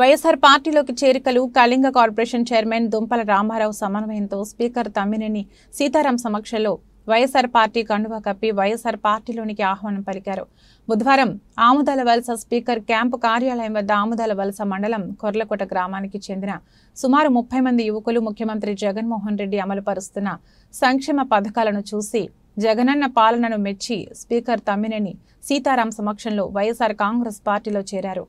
వైఎస్ఆర్ పార్టీలోకి చేరికలు Kalinga corporation chairman దుంపల రామారావు సమన్వయంతో స్పీకర్ తమ్మినేని సీతారాం సమక్షంలో వైఎస్ఆర్ పార్టీ కండువా కప్పి వైఎస్ఆర్ పార్టీలోనికి ఆహ్వానం పలికారు. బుధవారం ఆముదాల వలస స్పీకర్ క్యాంపు కార్యాలయం వద్ద ఆముదాల వలస మండలం కొర్లకోట గ్రామానికి చెందిన సుమారు 30 మంది యువకులు ముఖ్యమంత్రి జగన్మోహన్ రెడ్డి అమలు పరుస్తున్న సంక్షేమ పథకాలను చూసి జగనన్న పాలనను మెచ్చి స్పీకర్ తమ్మినేని సీతారాం సమక్షంలో వైఎస్ఆర్ కాంగ్రెస్ పార్టీలో చేరారు.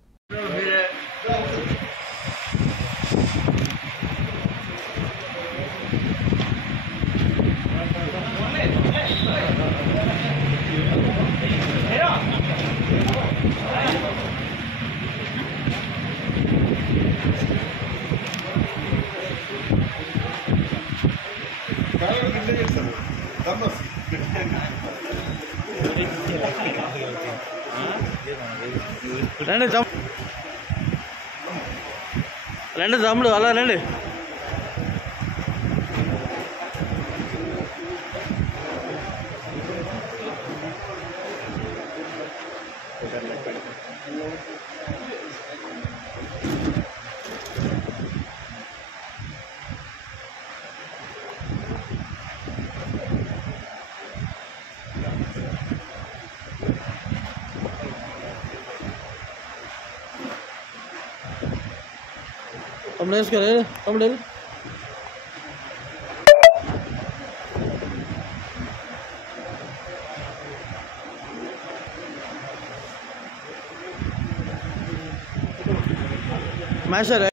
రండి తమ్ముడు, అలా రండి. తమ్ముడు వేసుకోలే, తమ్ముడు మేషర్